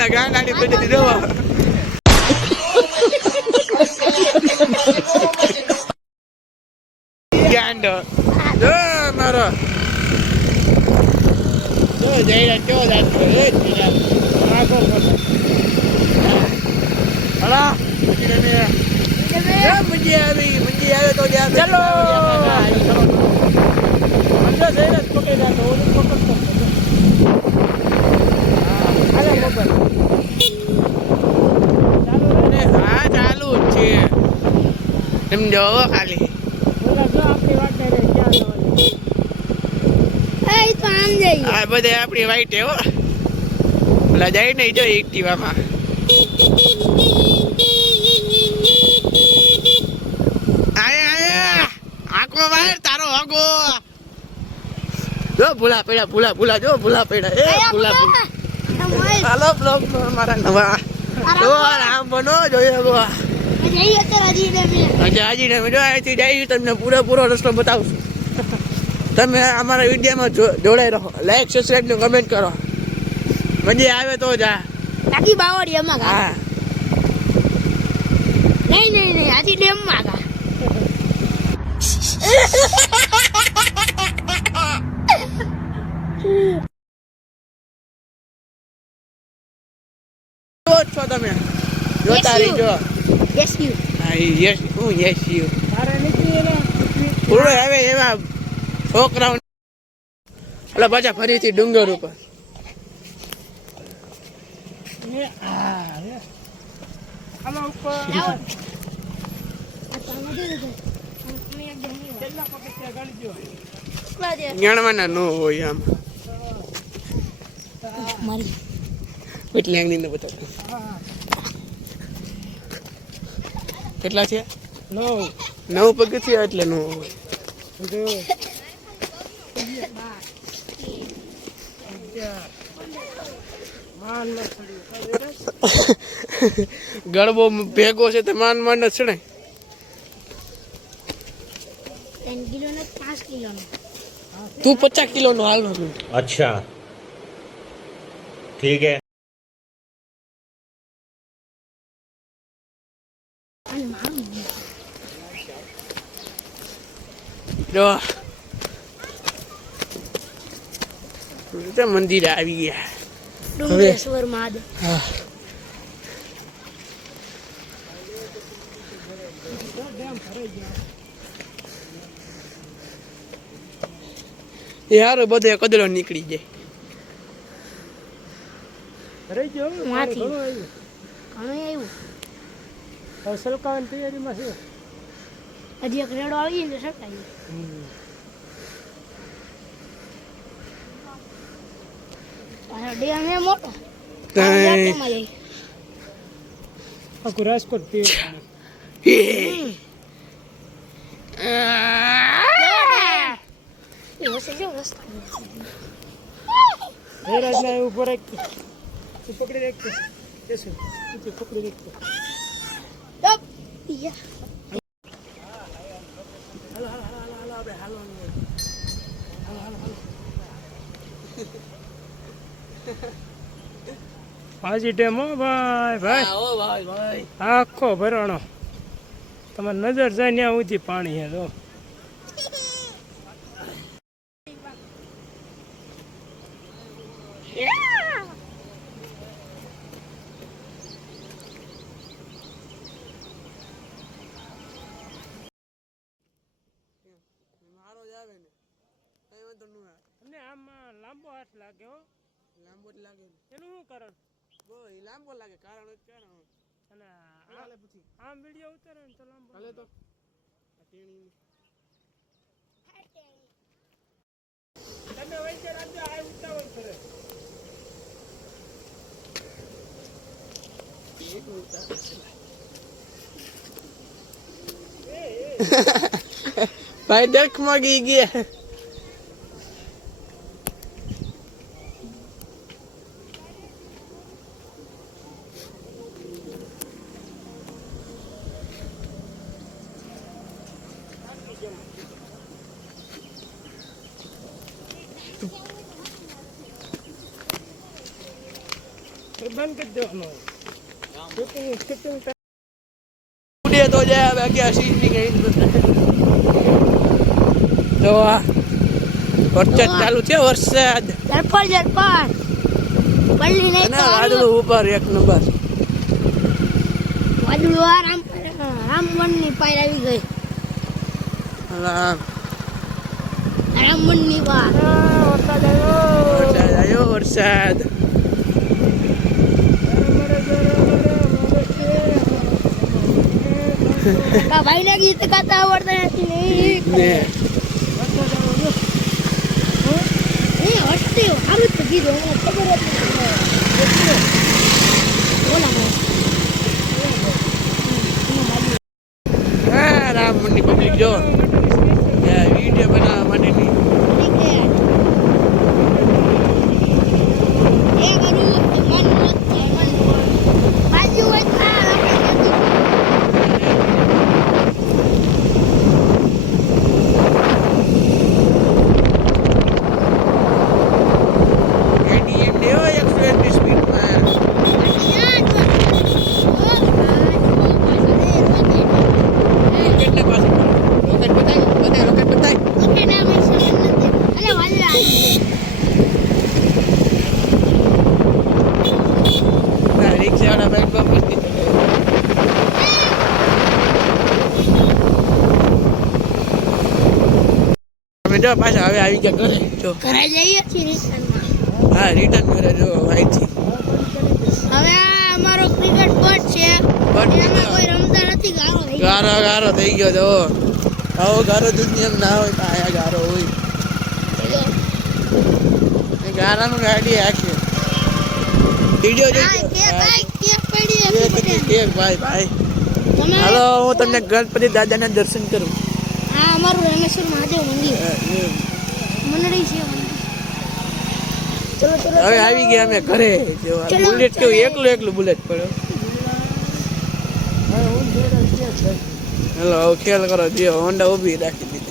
ના ગાંડાની પદ્ધતિ જોવો ગાંડો જો મારો જો જઈને ચો જાતો હલા મંજી આવે તો જા ચલો અંદર જઈને પકડી રાખો ઓલું પકડતો હાલે મોબાઈલ ચાલુ જ છે એમ જોવો ખાલી આ બધે આપણી વાઈટ હો ઓલા જાય નહીં જો એક્ટિવામાં આખો વાયર તારો હગો જો ભૂલા પડ્યા જો ભૂલા પડ્યા એ ભૂલા હાલો બ્લોગ મારા નવા જો આમ બનો જોઈએ બો હાજી ને જો અહીંથી જઈ તમને પૂરો રસ્તો બતાવશું તમે અમારા વિડીયોમાં જોડાઈ રહો લાઈક સબસ્ક્રાઇબ ને કમેન્ટ કરો મજા આવે તો જા બાકી બાવડી અમાર હા નહીં હાજી ડેમ માં કા છો તમે જોતા રહીજો યસ યુ હા યસ યુ મારે નીકળી ને પૂરો હવે એવા છોકરાઓ એટલે પાછા ફરીથી ડુંગર ઉપર ગણવાના ન હોય આમ એટલે આંગળી ને બતાવ કેટલા છે 9 પગથિયા એટલે ન હોય ગળબો ભેગો છે તે માન જ છે 10 કિલો ને 5 કિલો નો તું 50 કિલો નો હાલ નું अच्छा ठीक है જો મંદિર આવી ગયા ડુંગરેશ્વર મહાદેવ હા યાર બધે કદરો નીકળી જાય રહી ગયો માંથી ઘણું આવ્યું સલકાવાની તૈયારીમાં છે હજી એક રેડો આવી ને સકાઈ ડેમ એ મોટો આખું રાજકોટ તે રાજના ઉપર પકડી રાખતો કેશું પકડી રાખતો હાજી ડેમ હો ભાઈ આખો ભરાણો તમારે નજર જાય ત્યાં સુધી પાણી હે તો આમાં લાંબો હાથ લાગે હો લાંબો લાગે એનું શું કારણ લાંબો લાગે કારણ અને આમ વિડીયો ઉતારે ને તો લાંબો હાલે તો તમે વૈસે રાખજો આ ઉતાવળ કરે ભાઈ ડખ માં ગઈ ગયા બંધ કરી દેવાનો ઉડે તો જાય હવે ક્યાં સીધી ગઈ જો આ વરસાદ ચાલુ છે વરસાદ ઝડપડ પલ્લી નહીં અને તો વાદળું ઉપર એક નંબર વાદળું આ રામવનની પાર આવી ગઈ અલા, રામવનની પાર વરસાદ આવ્યો વરસાદ આવ્યો વરસાદ ભાઈને ગીત ગાતા આવડતા નથી નહીં ને એ હસતી સારું જ કીધું મને ખબર હતી બોલા હા રામ મંડી પબ્લિક જો વિડીયો બનાવવા માટેની એ બધું મન બાજુ હોય એની એમ લેવો 120 સ્પીડમાં રોકેટને પાછું રોકેટ બતાય રોકેટ બતાય ના રિક્ષાવાળા બાઈક પર મસ્તી અમે જો પાછા હવે આવી ગયા ઘરે જો ઘરે જઈએ છીએ રિક્ષામાં હા રિટર્ન કરે જો અહીંથી હવે આ અમારો ક્રિકેટ કોચ છે એમાં કોઈ રમતા નથી ગારો થઈ ગારો થઈ ગયો જો આવો ગારો દુનિયા ના હોય તો આયા ગારો હોય ગયો. ગારાનું ગાડી આખી વિડીયો હા, જોજો કેક પડી હતી બધાને. કેક ભાઈ ભાઈ તમે હાલો હું તમને ગણપતિ દાદાના દર્શન કરું આ અમારું રામેશ્વર મહાદેવ મંદિર મંડળી છે મંદિર. ચલો ચલો હવે આવી ગયા અમે ઘરે જો આ ચલો, બુલેટ ચલો. કેવું એકલું બુલેટ પડ્યો હેલો હવે ખેલ કરો જો હોન્ડા ઊભી રાખી દીધી